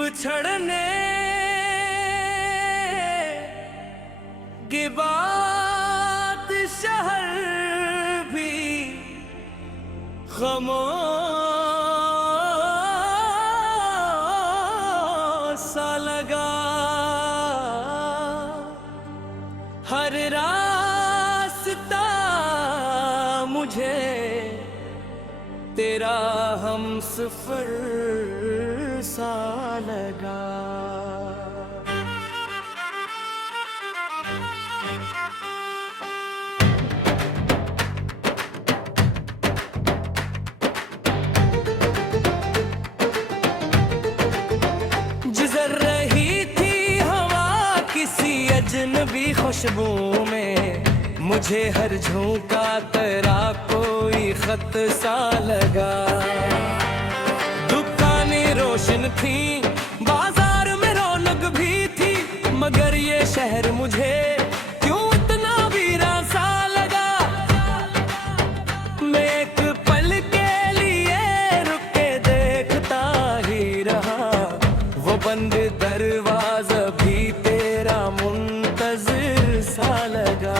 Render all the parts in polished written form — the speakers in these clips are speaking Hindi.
बिछड़ने की बात शहर भी खामोश सा लगा। हर रास्ता मुझे तेरा हमसफर सा लगा। गुजर रही थी हवा किसी अजनबी खुशबू में, मुझे हर झोंका तेरा कोई खत सा लगा। दुकानें रोशन थी, बाजार में रौनक भी थी, मगर ये शहर मुझे क्यों इतना वीरान सा लगा। मैं एक पल के लिए रुक के देखता ही रहा, वो बंद दरवाजा भी तेरा मुंतज़िर सा लगा।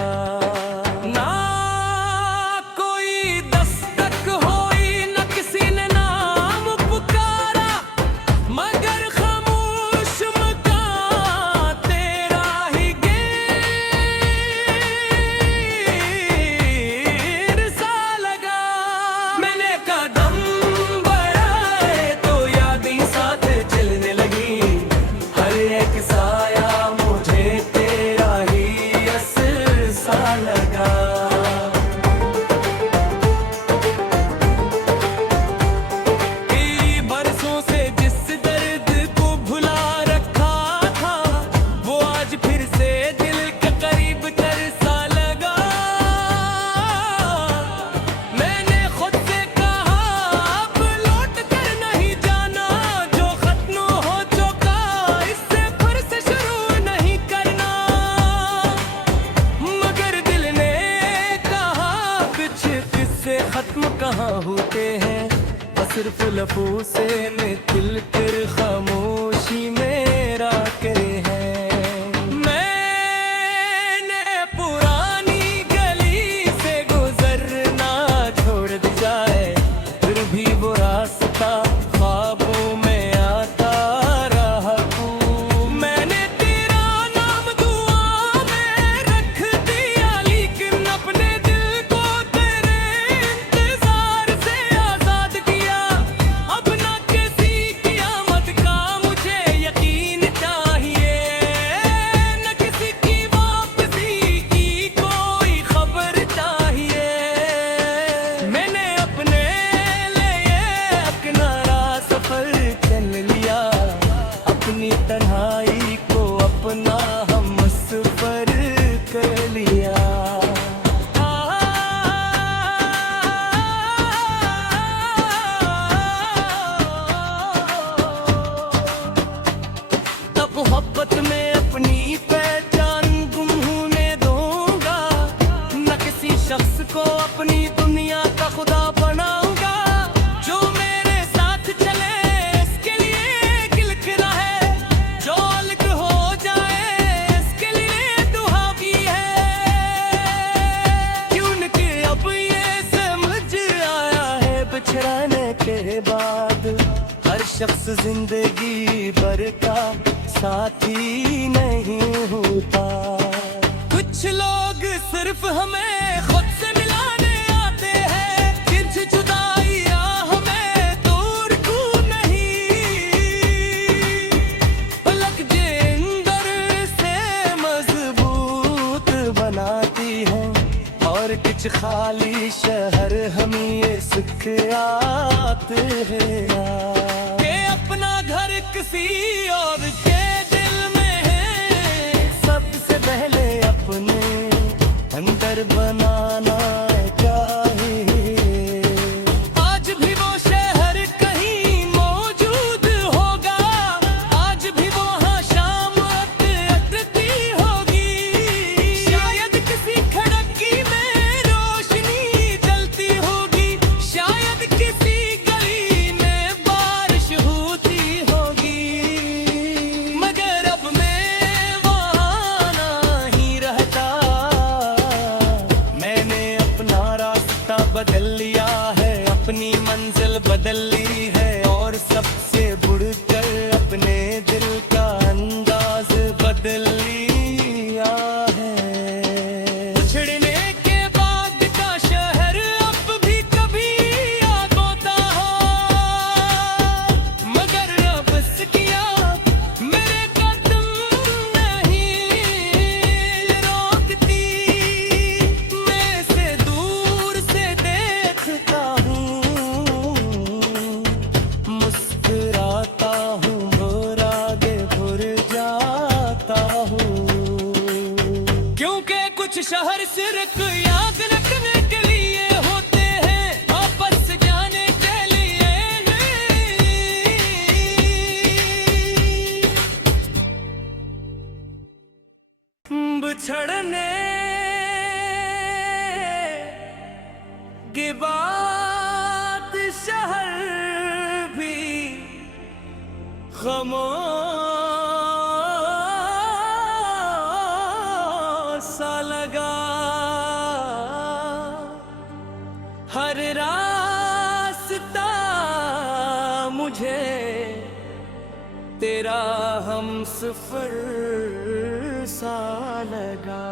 खत्म कहाँ होते हैं, सिर्फ लफ्ज़ों से मिलकर खामोशी मेरा करे हैं। मैंने पुरानी गली से गुजरना छोड़ दिया है, फिर भी वो रास्ता ख्वाबों में आता रहा हूँ। मैंने तेरा नाम दुआ में रख दिया, लेकिन अपने दिल को तेरे इंतजार से आजाद किया। अब ना किसी क़यामत का मुझे यकीन चाहिए, न किसी की वापसी की कोई खबर चाहिए। मैंने अपने लिए अपना सफर चल लिया, अपनी तन्हाई को अपना हमसफर कर लिया। तब मोहब्बत में अपनी पहचान गुम होने दूंगा, न किसी शख्स को अपनी दुनिया का खुदा बनाऊंगा। जो मेरे साथ चले इसके लिए किलक रहे, जो अलग हो जाए इसके लिए दुआ भी है। क्यों कि अब ये समझ आया है बिछड़ने के बाद हर शख्स जिंदगी भर का साथी नहीं होता। कुछ लोग सिर्फ हमें खुद से मिलाने आते हैं, किंच जुदाइयां हमें दूर क्यों नहीं। पलक जे अंदर से मजबूत बनाती है, और कुछ खाली शहर हम ये सिखाते हैं कि अपना घर किसी और के दिल में है। सबसे पहले अपने अंदर बनाना चाहिए। आज भी वो शहर कहीं मौजूद होगा, आज भी वहाँ शाम अटती होगी। शायद किसी खिड़की में रोशनी जलती होगी, शायद किसी गली में बारिश होती होगी। शहर सिर्फ याद रखने के लिए होते हैं, वापस जाने के लिए नहीं। बिछड़ने के बाद शहर भी खामोश सा लगा, हर रास्ता मुझे तेरा हमसफर सा लगा।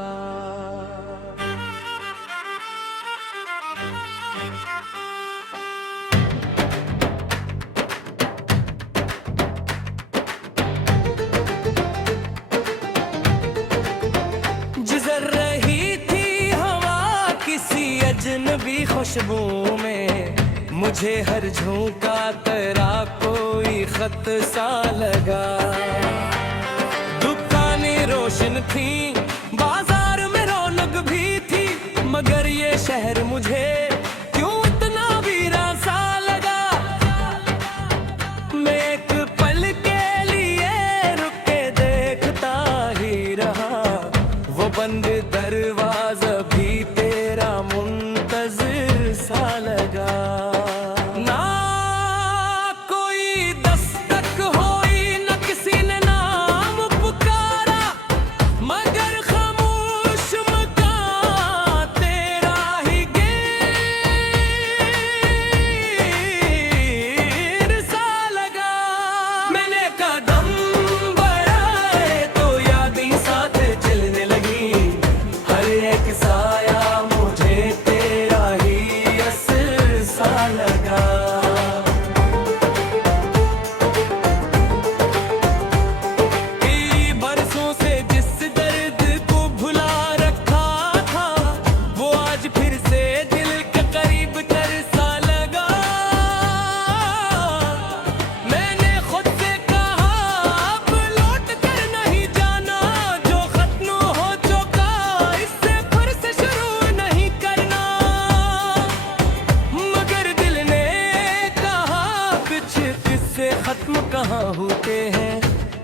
गुजर रही थी हवा किसी अजनबी खुशबू में, मुझे हर झोंका तेरा कोई खत सा लगा। दुकानें रोशन थी, बाजार में रौनक भी थी, मगर ये शहर मुझे क्यों इतना वीरान सा लगा। मैं एक पल के लिए रुक के देखता ही रहा, वो बंद दरवाजा भी तेरा मुंतजिर सा लगा। ना कोई दस्तक हुई, न किसी ने नाम पुकारा, मगर खामोश मकान तेरा ही गिर सा लगा। मैंने कदम बढ़ाए तो यादें साथ चलने लगी, हर एक साया मुझे तेरा ही असर सा लगा। कई बरसों से जिस दर्द को भुला रखा था, वो आज फिर से दिल के करीब तर सा लगा। मैंने खुद से कहा अब लौट कर नहीं जाना, जो खत्म हो चुका इससे फिर से शुरू नहीं करना। मगर दिल ने कहा कुछ किससे खत्म कहाँ होते हैं,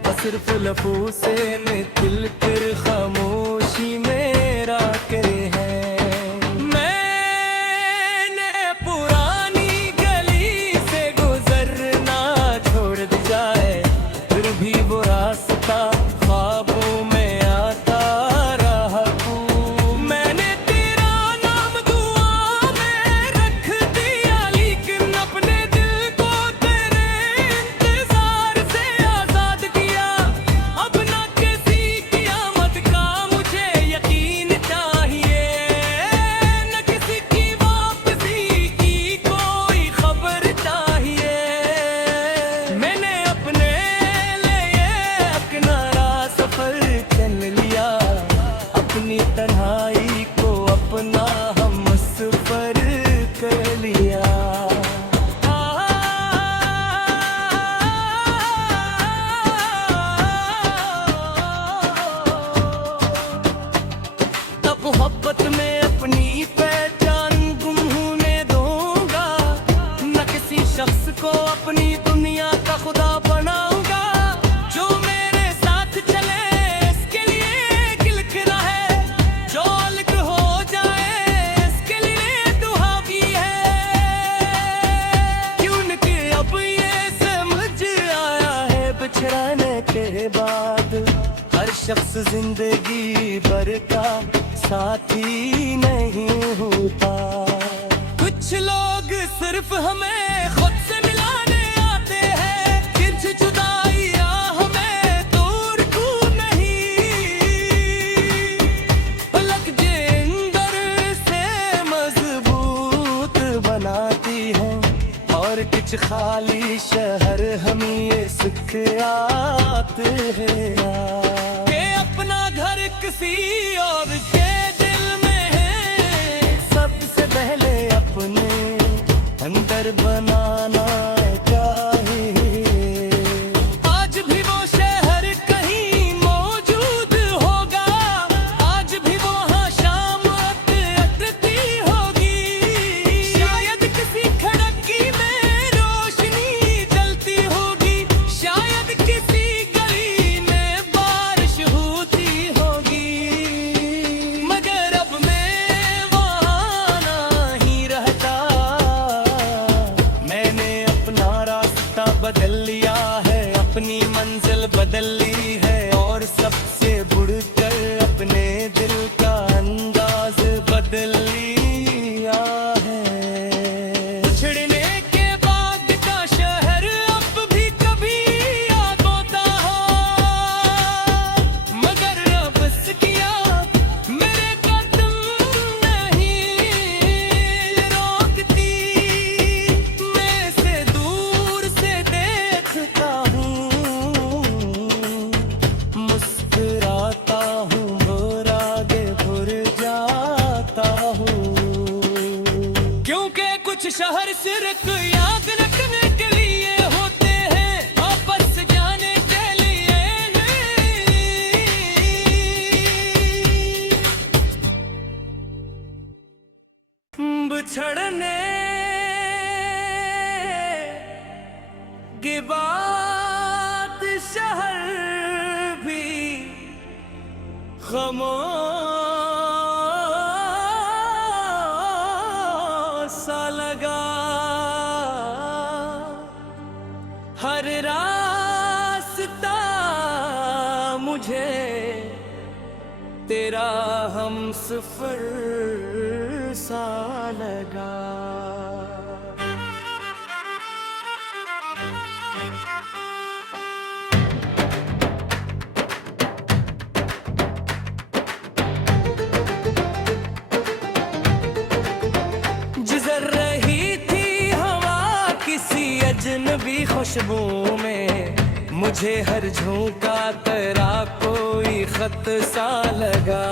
बस सिर्फ लबों से मिल कर खामोशी मेरा करे हैं। मैंने पुरानी गली से गुजरना छोड़ दिया है, फिर भी वो रास्ता ख्वाबों में आता रहा हूँ। मैंने तेरा नाम दुआ में रख दिया, लेकिन अपने दिल को तेरे इंतजार से आजाद किया। अब ना किसी क़यामत का मुझे यकीन चाहिए, न किसी की वापसी की कोई खबर चाहिए। मैंने अपने लिए अपना सफर चल लिया, अपनी तन्हाई को अपना हमसफर कर लिया। तब मोहब्बत में अपनी पहचान गुम होने दूंगा, न किसी शख्स को अपनी दुनिया का खुदा बनाऊंगा। जो मेरे साथ चले इसके लिए किलक रहे, जो अलग हो जाए इसके लिए दुआ भी है। क्यों कि अब ये समझ आया है बिछड़ने के बाद हर शख्स जिंदगी भर का साथी नहीं होता। कुछ लोग सिर्फ हमें खुद से मिलाने आते हैं, किंच जुदाई हमें दूर क्यों नहीं। पलक जे अंदर से मजबूत बनाती है, और कुछ खाली शहर हम ये सिखाते हैं कि अपना घर किसी और के दिल में है। सबसे पहले अपने अंदर बनाना चाहिए। आज भी वो शहर कहीं मौजूद होगा, आज भी वो हाँ शाम शक्ल बदल ली है और सबसे बढ़कर अपने दिल का अंदाज बदल लिया है। उछड़ने के बाद का शहर अब भी कभी याद होता हो, मगर अब किया मेरे कदम नहीं रोकती। मैं से दूर से देखता हूँ, मुस्कुराता हूँ और आगे बढ़ जाता हूँ, क्योंकि कुछ शहर सिर्फ याद रखने के लिए होते हैं, वापस जाने के लिए नहीं। बिछड़ने के बाद शहर भी खामोश सा लगा। हर रास्ता मुझे तेरा हमसफर सा लगा। गुजर रही थी हवा किसी अजनबी खुशबू में, मुझे हर झोंका तेरा कोई खत सा लगा।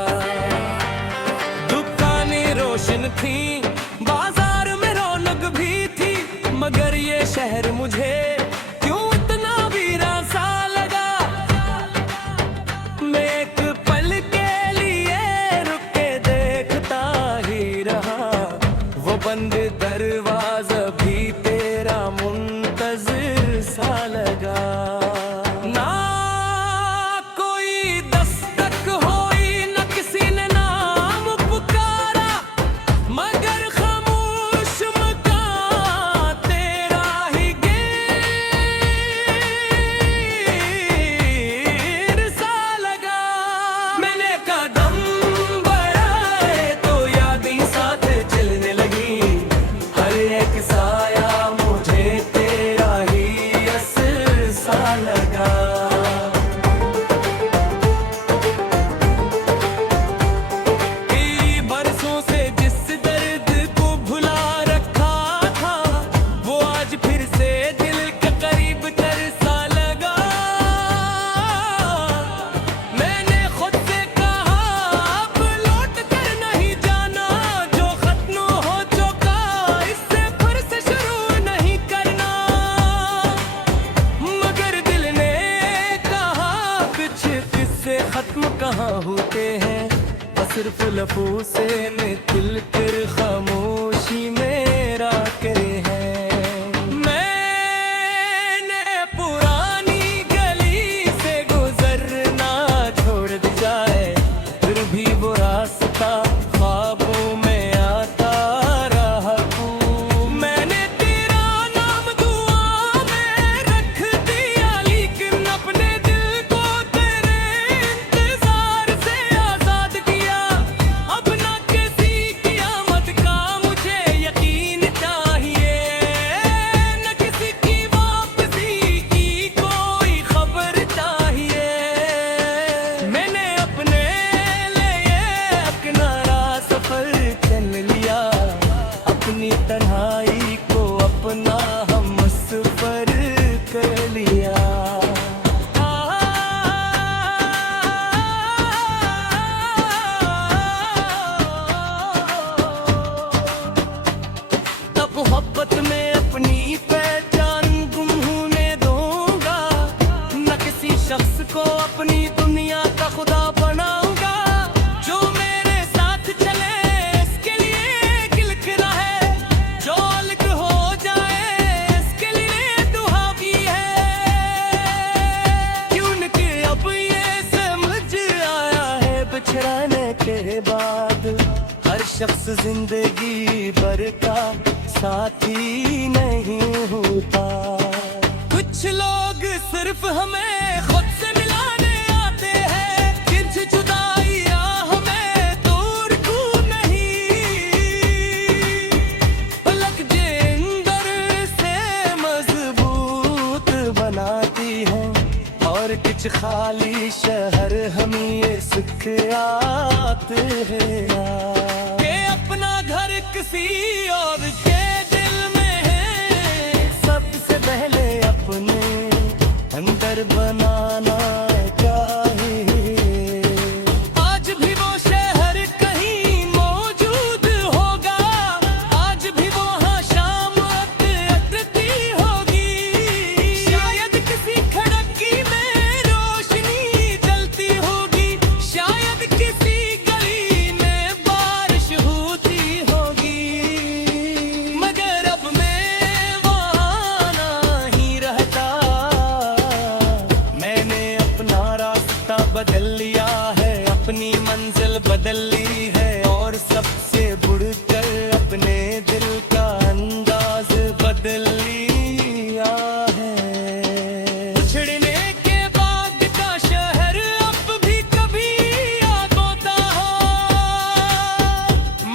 दुकानें रोशन थी, बाजार में रौनक भी थी, मगर ये शहर मुझे क्यों इतना वीरान सा लगा। मैं एक पल के लिए रुक के देखता ही रहा, वो बंद दरवाजा भी तेरा मुंतजिर सा लगा। ना कोई दस्तक हुई, न किसी ने नाम पुकारा, मगर खामोश मकान तेरा ही गिर सा लगा। मैंने कदम बढ़ाए तो यादें साथ चलने लगी, हर एक साया मुझे तेरा ही असर सा लगा। कई बरसों से जिस दर्द को भुला रखा था, वो आज फिर से दिल के करीब तर सा लगा। मैंने खुद से कहा अब लौट कर नहीं जाना, जो खत्म हो चुका इससे फिर से शुरू नहीं करना। मगर दिल ने कहा कुछ किस्से खत्म कहाँ होते हैं, सिर्फ लफ्ज़ों से मिल कर खामोशी मेरा करे हैं। मैंने पुरानी गली से गुजरना छोड़ दिया है, फिर भी वो रास्ता ख्वाबों में आता रहा हूँ। मैंने तेरा नाम दुआ में रख दिया, लेकिन अपने दिल को तेरे इंतजार से आजाद किया। अब ना किसी क़यामत का मुझे यकीन चाहिए, न किसी की वापसी की कोई खबर चाहिए। मैंने अपने लिए अपना सफर चल लिया, अपनी तन्हाई को अपना हमसफर कर लिया। तब मोहब्बत में अपनी पहचान गुम होने दूंगा, न किसी शख्स को अपनी दुनिया का खुदा बनाऊंगा। जो मेरे साथ चले इसके लिए लिख रहा है, जो अलग हो जाए इसके लिए दुआ भी है। क्योंकि अब ये समझ आया है बिछड़ने के बाद हर शख्स जिंदगी भर का साथी नहीं होता। कुछ लोग सिर्फ हमें खुद और कुछ खाली शहर हम ये सुख आते हैं कि अपना घर किसी और के दिल में है। सबसे पहले अपने अंदर बनाना चाहिए। आज भी वो शहर कहीं मौजूद होगा, आज भी वो हाँ शाम अटती होगी। शायद किसी खिड़की में रोशनी जलती होगी, शायद किसी गली में बारिश होती होगी। मगर अब मैं वहाँ नहीं रहता, मैंने अपना रास्ता बदल लिया है, अपनी मंजिल बदल ली है और सबसे बढ़कर अपने दिल का अंदाज बदल लिया है। उछड़ने के बाद का शहर अब भी कभी याद होता हो,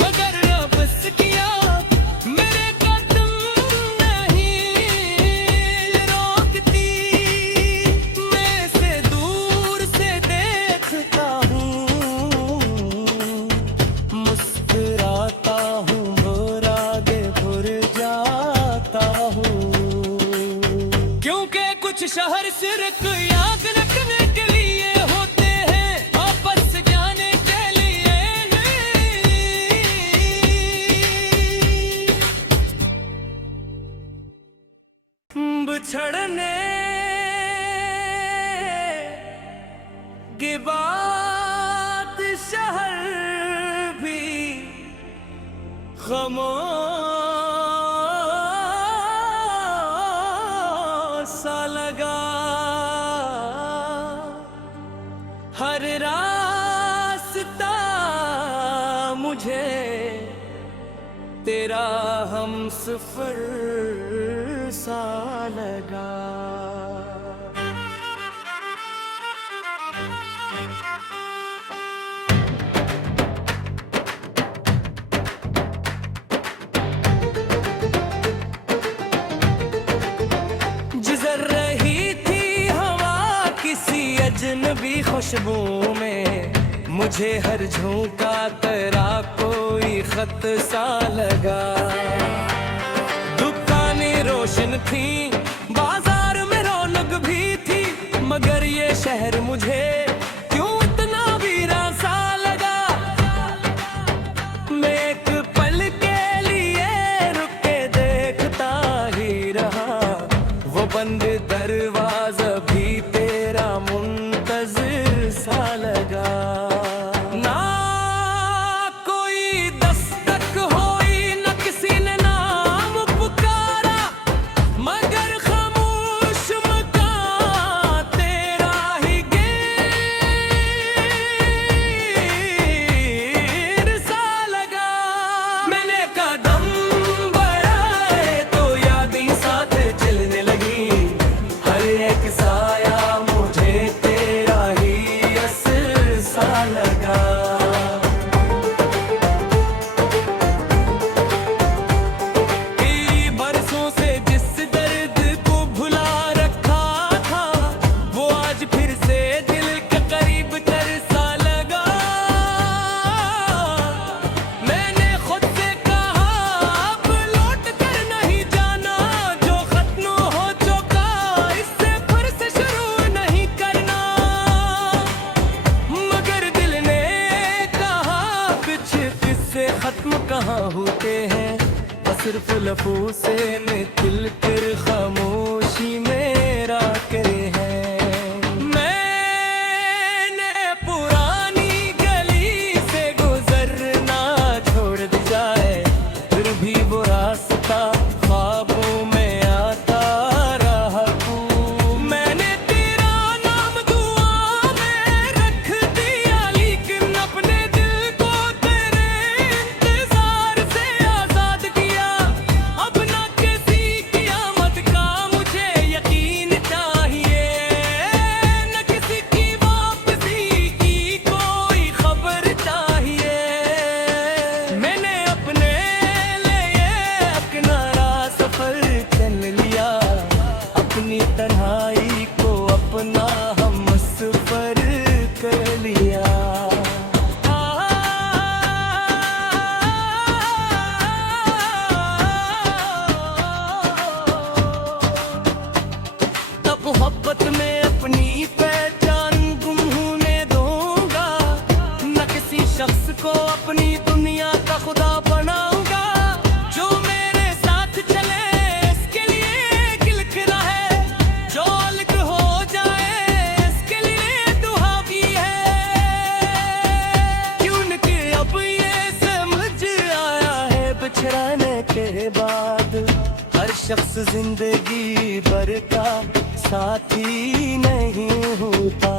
मगर अब किया मेरे कदम नहीं रोकती। मैं से दूर से देखता हूँ, मुस्कुराता हूँ और आगे बढ़ जाता हूँ। क्योंकि कुछ शहर सिर्फ याद रखने के लिए होते हैं, वापस जाने के लिए नहीं। बिछड़ने के बाद शहर भी खामोश सा लगा। हर रास्ता मुझे तेरा हमसफर सा लगा। गुजर रही थी हवा किसी अजनबी खुशबू में, मुझे हर झोंका तेरा कोई खत सा लगा। दुकानें रोशन थी, बाजार में रौनक भी थी, मगर ये शहर मुझे क्यों इतना वीरान सा लगा। मैं एक पल के लिए रुक के देखता ही रहा, वो बंद दरवाजा भी तेरा मुंतजिर सा लगा। ना कोई दस्तक होई, न किसी ने नाम पुकारा, मगर खामोश मकान तेरा ही गिर सा लगा। मैंने कदम बढ़ाए तो यादें साथ चलने लगी, हर एक साया मुझे तेरा ही असर सा लगा। कई बरसों से जिस दर्द को भुला रखा था, वो आज फिर से दिल के करीब तर सा लगा। मैंने खुद से कहा अब लौट कर नहीं जाना, जो खत्म हो चुका इससे फिर से शुरू नहीं करना। मगर दिल ने कहा कुछ किस्से खत्म कहाँ होते हैं, बस सिर्फ लफ्ज़ों से मिल कर खामोशी मेरा करे हैं। मैंने पुरानी गली से गुजरना छोड़ दिया है, फिर भी वो रास्ता ख्वाबों में आता रहा हूँ। मैंने तेरा नाम दुआ में रख दिया, लेकिन अपने दिल को तेरे इंतजार से आजाद किया। अब ना किसी क़यामत का मुझे यकीन चाहिए, न किसी की वापसी की कोई खबर चाहिए। मैंने अपने लिए अपना सफर चल लिया, अपनी तन्हाई को अपना शख्स जिंदगी भर का साथी नहीं होता।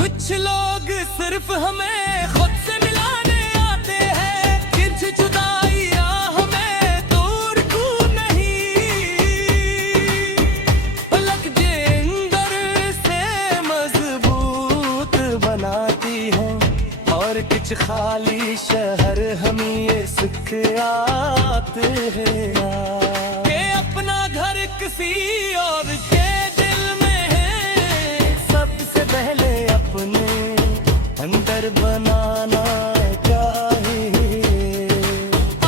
कुछ लोग सिर्फ हमें खुद से मिलाने आते हैं, किंच जुदाइयां हमें दूर क्यों नहीं। पलक जे अंदर से मजबूत बनाती है, और कुछ खाली शहर हम ये सुख आते हैं कि अपना घर किसी और के दिल में है। सबसे पहले अपने अंदर बनाना चाहिए।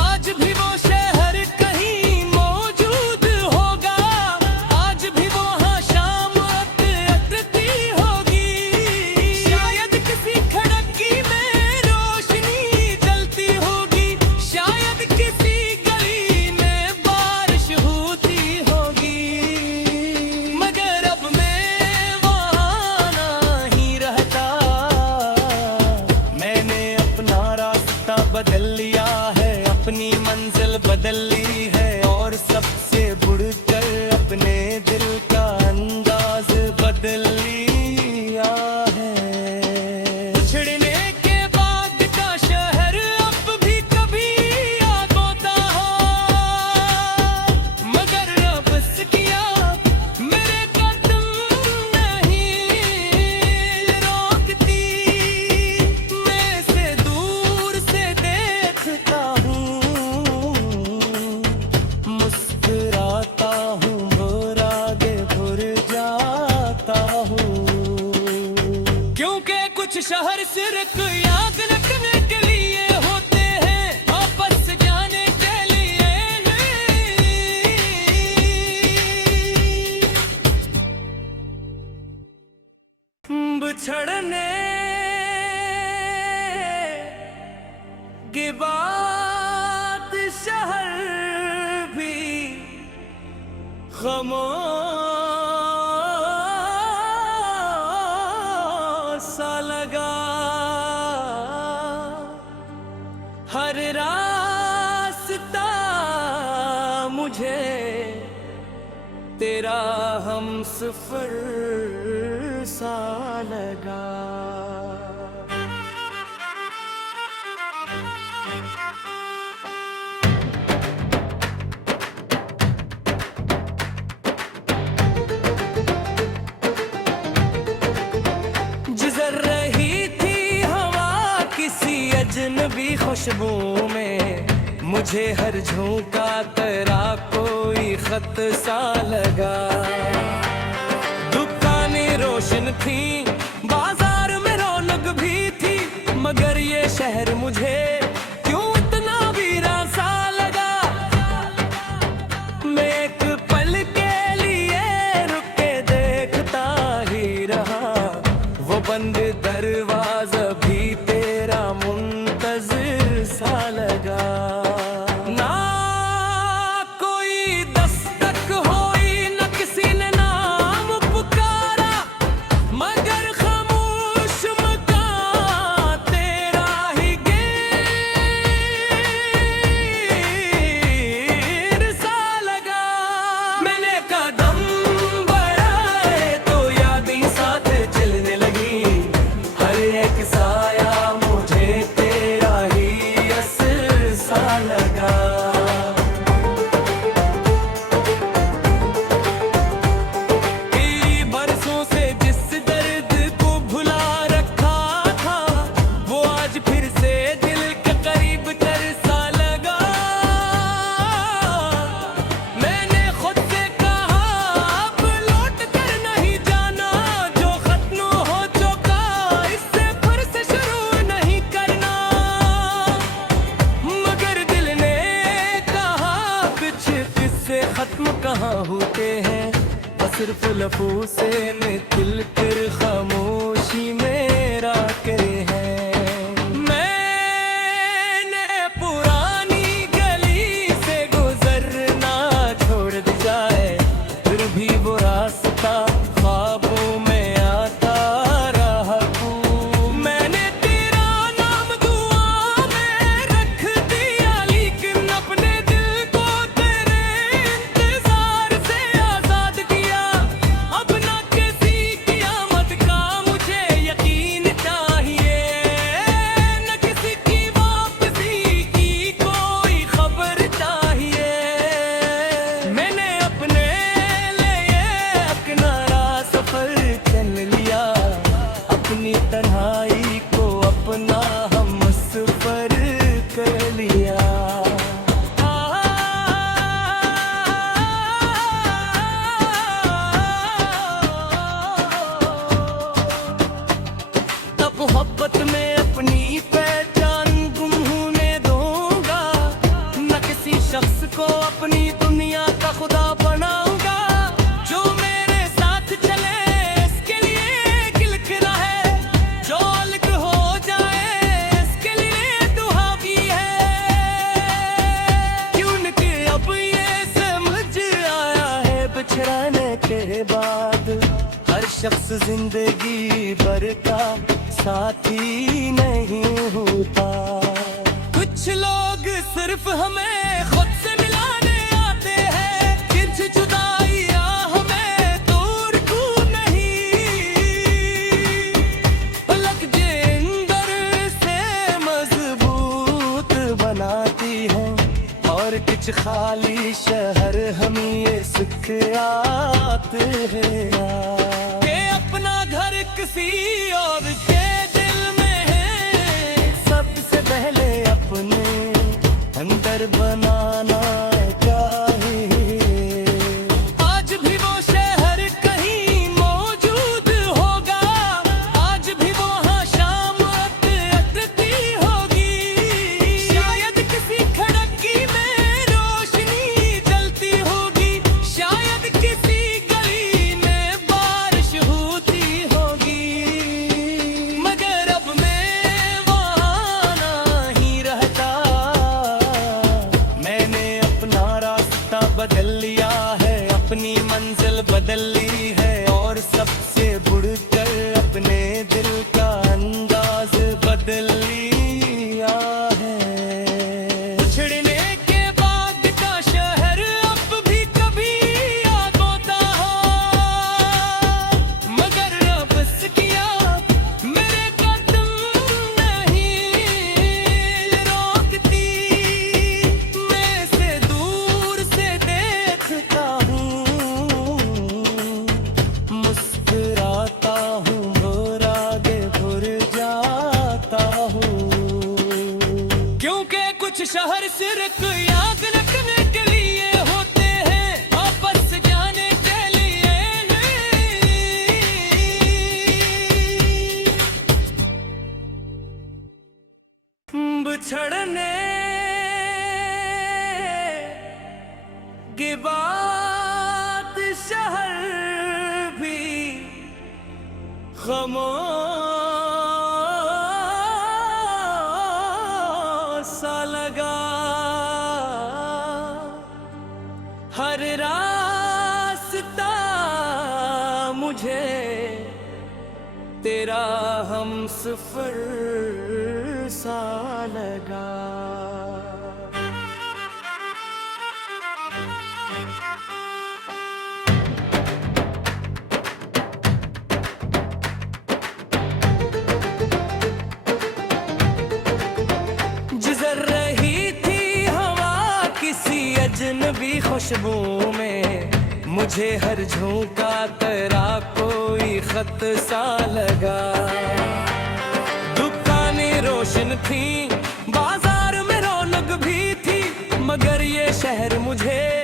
आज भी वो शहर कहीं मौजूद होगा, आज भी वो हाँ शाम अटती होगी। शायद किसी खिड़की में रोशनी जलती होगी, शायद किसी गली में बारिश होती होगी। मगर अब मैं वहाँ नहीं रहता, मैंने अपना रास्ता बदल लिया है, अपनी मंजिल बदल ली है, और सबसे बढ़कर अपने दिल का अंदाज बदल लिया है। छड़ने के बाद का शहर अब भी कभी याद होता हो, मगर अब किया मेरे कदम नहीं रोकती। मैं से दूर से देखता हूँ, मुस्कुराता हूँ और आगे बढ़ जाता हूँ। क्योंकि कुछ शहर सिर्फ याद रखने के लिए होते हैं, वापस जाने के लिए नहीं। बिछड़ने के बाद शहर भी खामोश सा लगा। हर रास्ता मुझे तेरा हमसफर सा लगा। गुजर रही थी हवा किसी अजनबी खुशबू में, मुझे हर झोंका तेरा कोई खत सा लगा। दुकानें रोशन थी, बाजार में रौनक भी थी, मगर ये शहर मुझे क्यों इतना वीरान सा लगा। मैं एक पल के लिए रुक के देखता ही रहा, वो बंद दरवाजा भी तेरा मुंतजिर सा लगा। ना कोई दस्तक होई, न किसी ने नाम पुकारा, मगर खामोश मकान तेरा ही गिर सा लगा। मैंने कदम बढ़ाए तो यादें साथ चलने लगी, हर एक साया मुझे तेरा ही असर सा लगा। कई बरसों से जिस दर्द को भुला रखा था, वो आज फिर से दिल के करीब तर सा लगा। मैंने खुद से कहा अब लौट कर नहीं जाना, जो खत्म हो चुका इससे फिर से शुरू नहीं करना। मगर दिल ने कहा कुछ किस्से खत्म कहाँ होते हैं, बस सिर्फ लफ्ज़ों से मिल कर खामोशी मेरा करे हैं। मैंने पुरानी गली से गुजरना छोड़ दिया है, फिर भी वो रास्ता ख्वाबों में आता रहा हूँ। मैंने तेरा नाम दुआ में रख दिया, लेकिन अपने दिल को तेरे मोहब्बत में अपनी पहचान गुम होने दूंगा, न किसी शख्स को अपनी दुनिया का खुदा बनाऊंगा। जो मेरे साथ चले इसके लिए किलक रहे, जो अलग हो जाए इसके लिए दुआ भी है। क्यों कि अब ये समझ आया है बिछड़ने के बाद हर शख्स जिंदगी भर का साथी नहीं होता। कुछ लोग सिर्फ हमें खुद से मिलाने आते हैं, किंच जुदाइयां हमें दूर क्यों नहीं। पलक जे अंदर से मजबूत बनाती है, और कुछ खाली शहर हम ये सिखाते हैं कि अपना घर किसी और के दिल में है। सबसे पहले अपने अंदर बनाना चाहिए। आज भी वो शहर कहीं मौजूद होगा, आज भी वो हाँ शाम अटती होगी। शायद किसी खिड़की में रोशनी जलती होगी, शायद किसी गली में बारिश होती होगी। मगर अब मैं वहाँ नहीं रहता, मैंने अपना रास्ता बदल लिया है, अपनी मंजिल बदल ली है, और सबसे बढ़कर अपने दिल का अंदाज बदल लिया है। उछड़ने के बाद का शहर अब भी कभी याद होता हो, मगर अब किया मेरे कदम नहीं रोकती। मैं से दूर से देखता हूँ, मुस्कुराता हूँ और आगे बढ़ जाता हूँ। क्योंकि कुछ शहर सिर्फ याद रखने के लिए होते हैं, वापस जाने के लिए नहीं। बिछड़ने के बाद शहर भी खामोश सा लगा। हर रास्ता मुझे तेरा हमसफर सा लगा। गुजर रही थी हवा किसी अजनबी खुशबू में, मुझे हर झोंका तेरा कोई खत सा लगा। दुकानें रोशन थी, बाजार में रौनक भी थी, मगर ये शहर मुझे